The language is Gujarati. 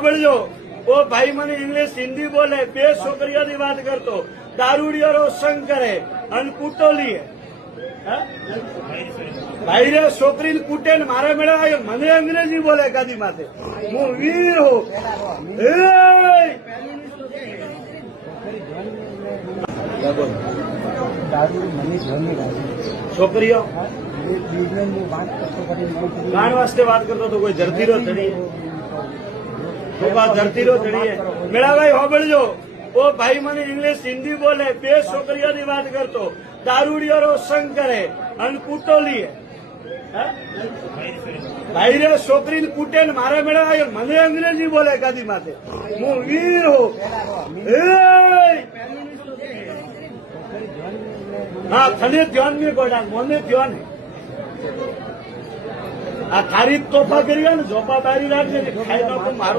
હોબળજો ઓ ભાઈ મને ઇંગ્લિશ હિન્દી બોલે બે છોકરીઓની વાત કરતો દારૂડિયો સંગ કરે અને કૂટો લીએ ભાઈ રે છોકરીને કૂટે ને મારા મેળા આવ્યો મને અંગ્રેજી બોલે ગાદી માથે હું વીર હું છોકરીઓ ગાણ વાસ્તે વાત કરતો તો કોઈ ધરતીરો ચડીએ ધરતીરો ચડીએ મેળાભાઈ હોબળજો ઓ ભાઈ મને ઇંગ્લિશ હિન્દી બોલે બે છોકરીઓની વાત કરતો દારૂડિયો સંગ કરે અને કૂટો લીએ ભાઈ રે છોકરીને કૂટે ને મારા મેળા આવ્યો મને અંગ્રેજી બોલે ગાદી માથે હું વીર હું हाँ थने ध्यान में गोड़ा मोने ध्यान है आ थारी तोफा करिया ने झोपा बारी राख ने खाई तो मारो